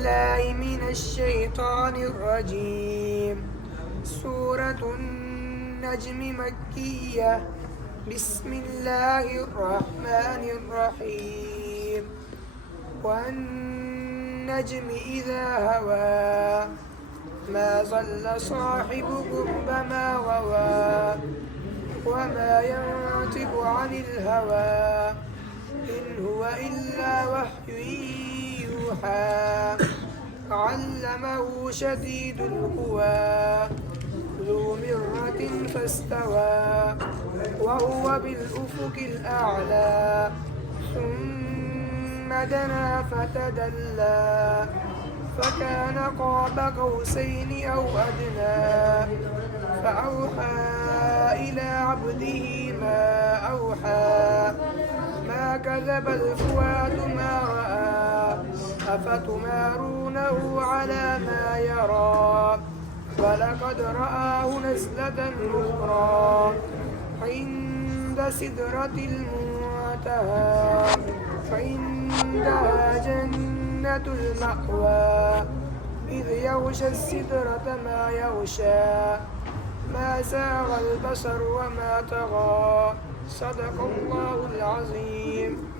بالله من الشيطان الرجيم. سورة النجم مكية. بسم الله الرحمن الرحيم. والنجم إذا هوى ما ضل صاحبكم وما غوى وما ينطق عن الهوى إن هو إلا وحي يوحى. علمه شديد القوى ذو مرة فاستوى وهو بالأفق الأعلى. ثم دنا فتدلى فكان قاب قوسين أو أدنى فأوحى إلى عبده ما أوحى. ما كذب الفؤاد ما رأى أفتمارونه على ما يرى. ولقد رآه نزلة أخرى عند سدرة المنتهى عندها جنة المأوى إذ يغشى السدرة ما يغشى. ما زاغ البصر وما طغى. صدق الله العظيم.